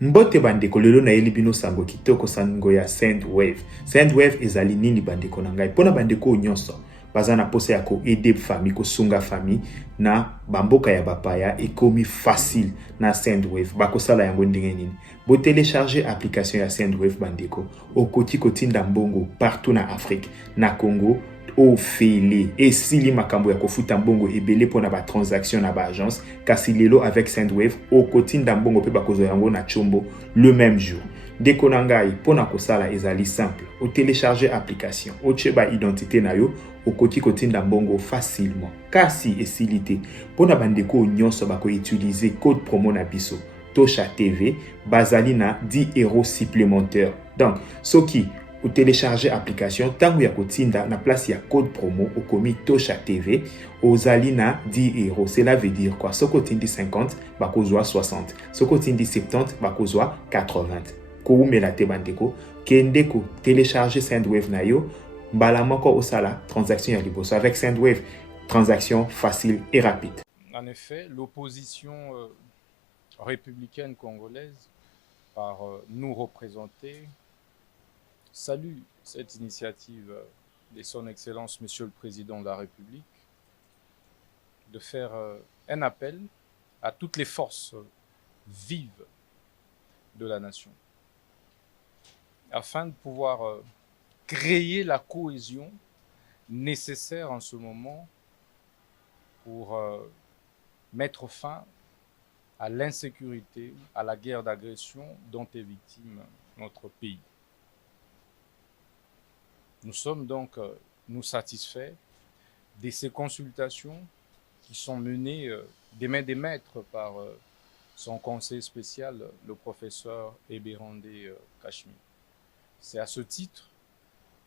Mbote bandeko lelo na yeli bino sango kitoko sango ya Sendwave. Sendwave ezali nini bandeko na ngai? Pona bandeko nyonso baza na posa ya ko aider famille ko sunga famille na bamboka ya bapaya ekomi facile na Sendwave. Bakosala yango ndenge nini? Bo télécharger application ya Sendwave bandeko. Okoti kotinda mbongo partout na Afrique, na Congo, ofele esili makambo ya kofuta mbongo ebele pona ba transaction na ba agence kasi lelo avec Sendwave okotinda mbongo pe bakozo yango na chombo le même jour. Ndeko na ngai pona kosala ezali simple, o télécharger application, o cheba identité na yo, okoti kotinda mbongo facilement. Kasi esilite pona bandeko nyonso bako utiliser code promo na biso Tosha TV bazali na 10 euros supplémentaires. Donc soki ou télécharger application tangu ya kotinda na place ya code promo okomi Tosha TV ozali na 10 euros. Cela veut dire quoi? Soko tindi 50 bakozwa 60, soko tindi 70 bakozwa 80. Koumela te bandeko kende ko télécharger Sendwave na yo mbala moko osala transaction ya liboso. Avec Sendwave, transaction facile et rapide. En effet, l'opposition républicaine congolaise par nous représenter salue cette initiative de son Excellence Monsieur le Président de la République de faire un appel à toutes les forces vives de la nation afin de pouvoir créer la cohésion nécessaire en ce moment pour mettre fin à l'insécurité, à la guerre d'agression dont est victime notre pays. Nous sommes donc nous satisfaits de ces consultations qui sont menées des mains des maîtres par son conseil spécial, le professeur Ebérandé Kachmi. C'est à ce titre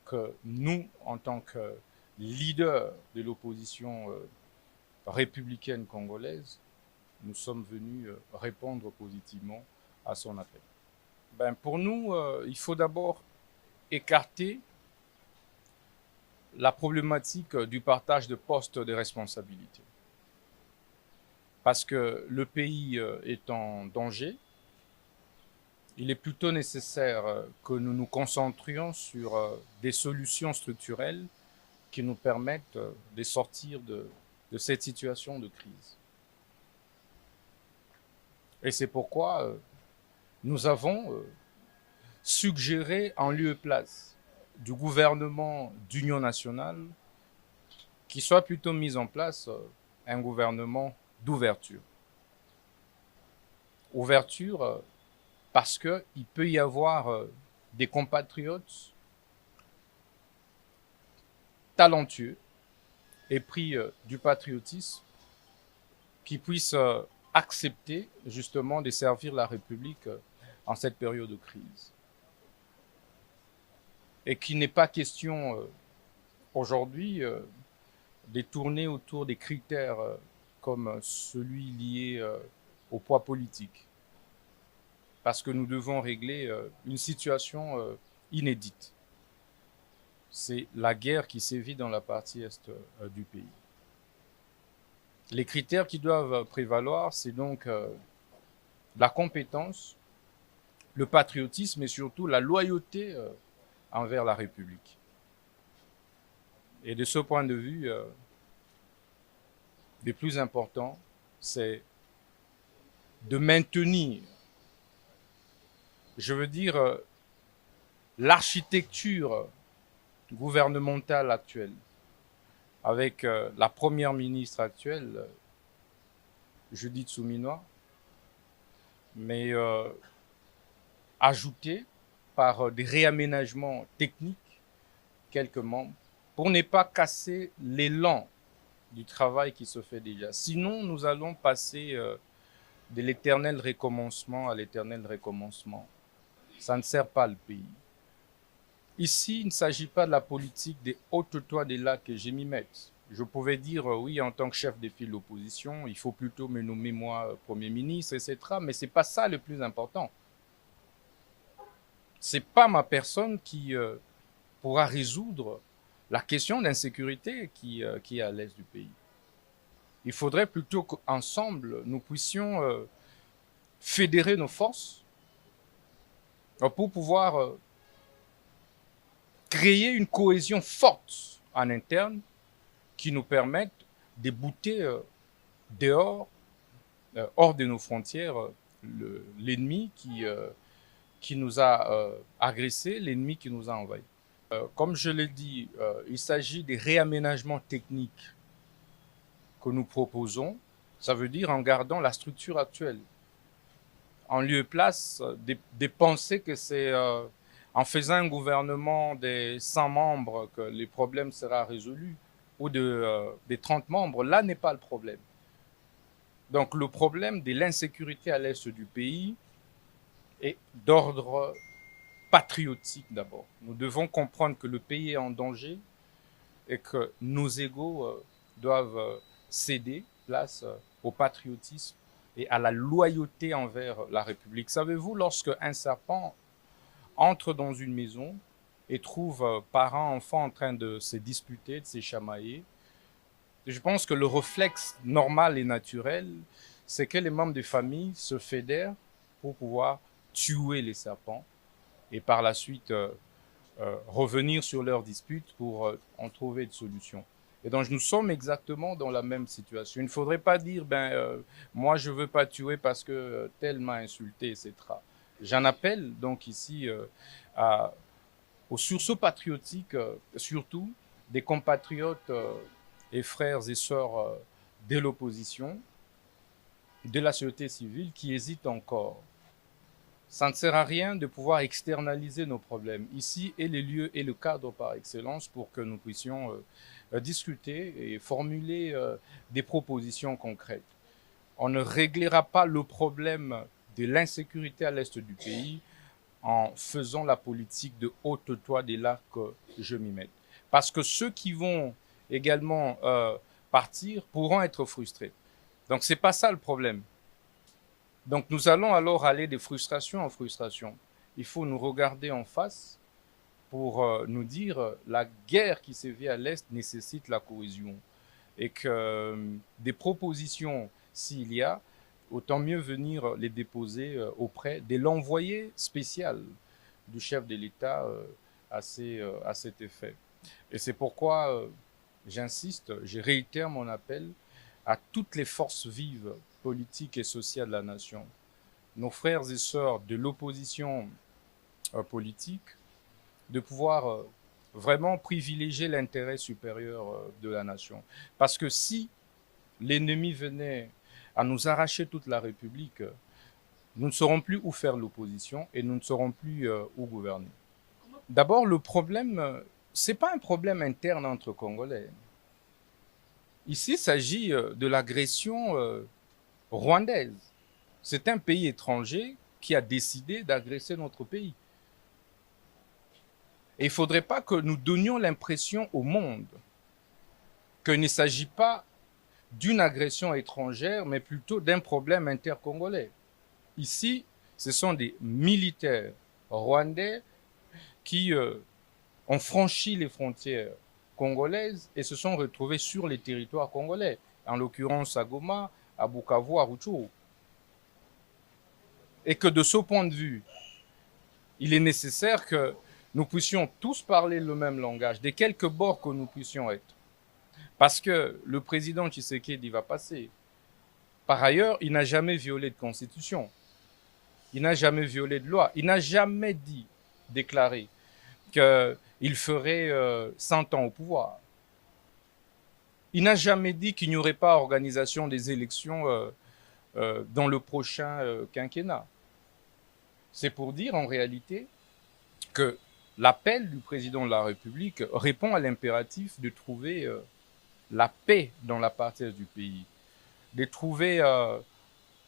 que nous, en tant que leaders de l'opposition républicaine congolaise, nous sommes venus répondre positivement à son appel. Pour nous, il faut d'abord écarter la problématique du partage de postes de responsabilité. Parce que le pays est en danger, il est plutôt nécessaire que nous nous concentrions sur des solutions structurelles qui nous permettent de sortir de cette situation de crise. Et c'est pourquoi nous avons suggéré en lieu et place du gouvernement d'union nationale qu'il soit plutôt mis en place un gouvernement d'ouverture. Ouverture parce qu'il peut y avoir des compatriotes talentueux, épris du patriotisme, qui puissent accepter justement de servir la République en cette période de crise. Et qu'il n'est pas question aujourd'hui de tourner autour des critères comme celui lié au poids politique. Parce que nous devons régler une situation inédite. C'est la guerre qui sévit dans la partie est du pays. Les critères qui doivent prévaloir, c'est donc la compétence, le patriotisme et surtout la loyauté envers la République. Et de ce point de vue, le plus important, c'est de maintenir, je veux dire, l'architecture gouvernementale actuelle, avec la première ministre actuelle, Judith Suminwa, mais ajouté par des réaménagements techniques quelques membres pour ne pas casser l'élan du travail qui se fait déjà. Sinon, nous allons passer de l'éternel recommencement à l'éternel recommencement. Ça ne sert pas le pays. Ici, il ne s'agit pas de la politique des hautes toits des lacs que je m'y mette. Je pouvais dire, oui, en tant que chef de file de l'opposition, il faut plutôt me nommer moi Premier ministre, etc. Mais ce n'est pas ça le plus important. Ce n'est pas ma personne qui pourra résoudre la question d'insécurité qui est à l'est du pays. Il faudrait plutôt qu'ensemble, nous puissions fédérer nos forces pour pouvoir créer une cohésion forte en interne qui nous permette de bouter dehors, hors de nos frontières, l'ennemi qui nous a agressés, l'ennemi qui nous a envahis. Comme je l'ai dit, il s'agit des réaménagements techniques que nous proposons. Ça veut dire en gardant la structure actuelle. En lieu et place de penser que c'est en faisant un gouvernement des 100 membres que les problèmes seront résolus, ou des 30 membres, là n'est pas le problème. Donc le problème de l'insécurité à l'est du pays est d'ordre patriotique d'abord. Nous devons comprendre que le pays est en danger et que nos égos doivent céder place au patriotisme et à la loyauté envers la République. Savez-vous, lorsque un serpent entre dans une maison et trouve parents, enfants en train de se disputer, de se chamailler, je pense que le réflexe normal et naturel, c'est que les membres des familles se fédèrent pour pouvoir tuer les serpents et par la suite revenir sur leurs disputes pour en trouver une solution. Et donc nous sommes exactement dans la même situation. Il ne faudrait pas dire, moi je ne veux pas tuer parce que tel m'a insulté, etc. J'en appelle donc ici au sursaut patriotique, surtout des compatriotes et frères et sœurs de l'opposition, de la société civile qui hésitent encore. Ça ne sert à rien de pouvoir externaliser nos problèmes. Ici est le lieu et le cadre par excellence pour que nous puissions discuter et formuler des propositions concrètes. On ne réglera pas le problème de l'insécurité à l'est du pays en faisant la politique de haute toit des là que je m'y mette. Parce que ceux qui vont également partir pourront être frustrés. Donc ce n'est pas ça le problème. Donc nous allons alors aller de frustration en frustration. Il faut nous regarder en face pour nous dire la guerre qui sévit à l'Est nécessite la cohésion et que des propositions, s'il y a, autant mieux venir les déposer auprès de l'envoyé spécial du chef de l'État à cet effet. Et c'est pourquoi j'insiste, je réitère mon appel à toutes les forces vives politiques et sociales de la nation, nos frères et sœurs de l'opposition politique, de pouvoir vraiment privilégier l'intérêt supérieur de la nation. Parce que si l'ennemi venait à nous arracher toute la République, nous ne saurons plus où faire l'opposition et nous ne saurons plus où gouverner. D'abord, le problème, ce n'est pas un problème interne entre Congolais. Ici, il s'agit de l'agression rwandaise. C'est un pays étranger qui a décidé d'agresser notre pays. Et il ne faudrait pas que nous donnions l'impression au monde qu'il ne s'agit pas d'une agression étrangère, mais plutôt d'un problème intercongolais. Ici, ce sont des militaires rwandais qui ont franchi les frontières congolaises et se sont retrouvés sur les territoires congolais, en l'occurrence à Goma, à Bukavu, à Rutshuru. Et que de ce point de vue, il est nécessaire que nous puissions tous parler le même langage, de quelque bord que nous puissions être. Parce que le président Tshisekedi va passer. Par ailleurs, il n'a jamais violé de constitution. Il n'a jamais violé de loi. Il n'a jamais déclaré qu'il ferait 100 ans au pouvoir. Il n'a jamais dit qu'il n'y aurait pas organisation des élections dans le prochain quinquennat. C'est pour dire en réalité que l'appel du président de la République répond à l'impératif de trouver la paix dans la partie du pays, de trouver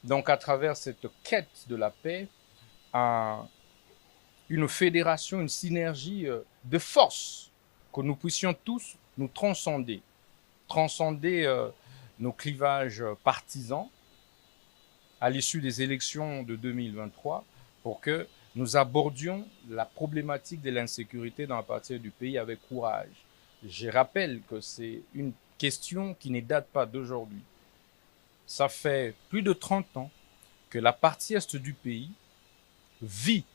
donc à travers cette quête de la paix une fédération, une synergie de force, que nous puissions tous nous transcender nos clivages partisans à l'issue des élections de 2023 pour que nous abordions la problématique de l'insécurité dans la partie du pays avec courage. Je rappelle que c'est une question qui ne date pas d'aujourd'hui. Ça fait plus de 30 ans que la partie est du pays vit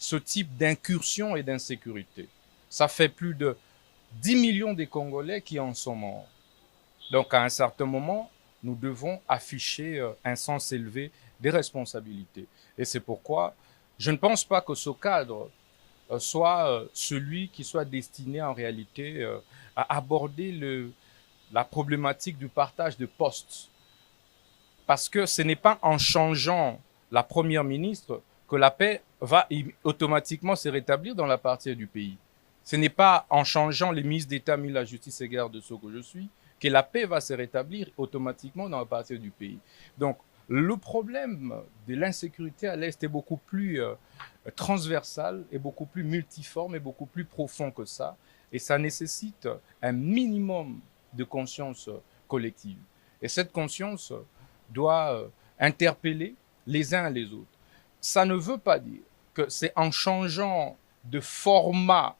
ce type d'incursion et d'insécurité. Ça fait plus de 10 millions de Congolais qui en sont morts. Donc, à un certain moment, nous devons afficher un sens élevé des responsabilités. Et c'est pourquoi je ne pense pas que ce cadre soit celui qui soit destiné en réalité à aborder la problématique du partage de postes. Parce que ce n'est pas en changeant la première ministre que la paix va automatiquement se rétablir dans la partie du pays. Ce n'est pas en changeant les ministres d'État, mis la justice et garde de ce que je suis, que la paix va se rétablir automatiquement dans la partie du pays. Donc, le problème de l'insécurité à l'Est est beaucoup plus transversal, et beaucoup plus multiforme et beaucoup plus profond que ça. Et ça nécessite un minimum de conscience collective. Et cette conscience doit interpeller les uns et les autres. Ça ne veut pas dire que c'est en changeant de format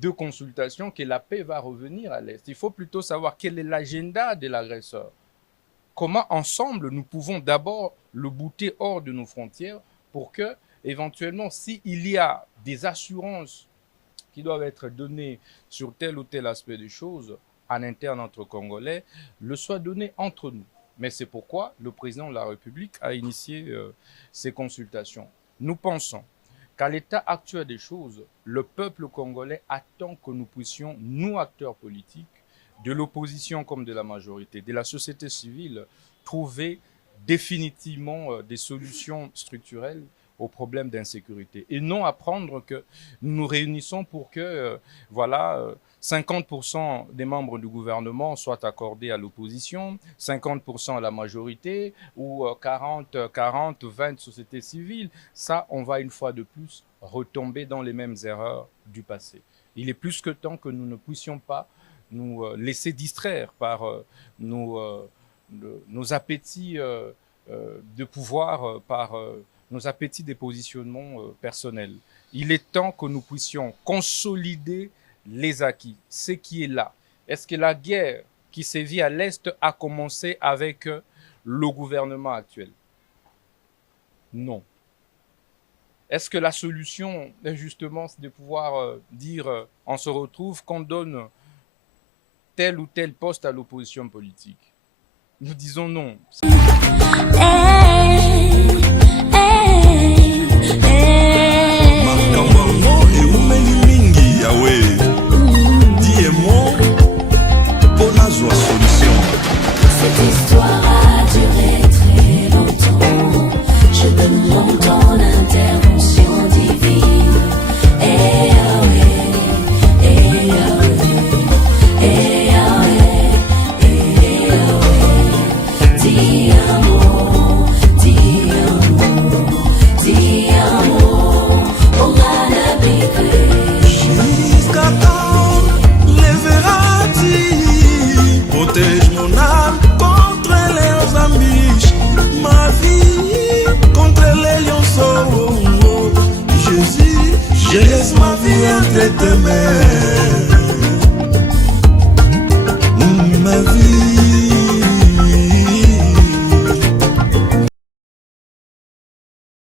de consultation que la paix va revenir à l'Est. Il faut plutôt savoir quel est l'agenda de l'agresseur. Comment ensemble nous pouvons d'abord le bouter hors de nos frontières pour que, éventuellement, s'il y a des assurances qui doivent être données sur tel ou tel aspect des choses en interne entre Congolais, le soit donné entre nous. Mais c'est pourquoi le président de la République a initié ces consultations. Nous pensons qu'à l'état actuel des choses, le peuple congolais attend que nous puissions, nous acteurs politiques, de l'opposition comme de la majorité, de la société civile, trouver définitivement des solutions structurelles aux problèmes d'insécurité. Et non apprendre que nous nous réunissons pour que 50% des membres du gouvernement soient accordés à l'opposition, 50% à la majorité, ou 40-20 sociétés civiles. Ça, on va une fois de plus retomber dans les mêmes erreurs du passé. Il est plus que temps que nous ne puissions pas nous laisser distraire par nos appétits de pouvoir, par nos appétits des positionnements personnels. Il est temps que nous puissions consolider les acquis, ce qui est là. Est-ce que la guerre qui sévit à l'Est a commencé avec le gouvernement actuel? Non. Est-ce que la solution est justement de pouvoir dire on se retrouve, qu'on donne tel ou tel poste à l'opposition politique? Nous disons non. Cette histoire a duré très longtemps. Je demande ton intervention divine. Eh Yahweh, eh Yahweh, eh Yahweh, eh Yahweh. Dis un mot, dis un mot, dis un mot. On va l'appliquer. Jusqu'à quand lèveras-tu? Protège mon âme contre les ambiches, ma vie contre les lionceaux. Jésus, je laisse ma vie entre tes mains. Ma vie.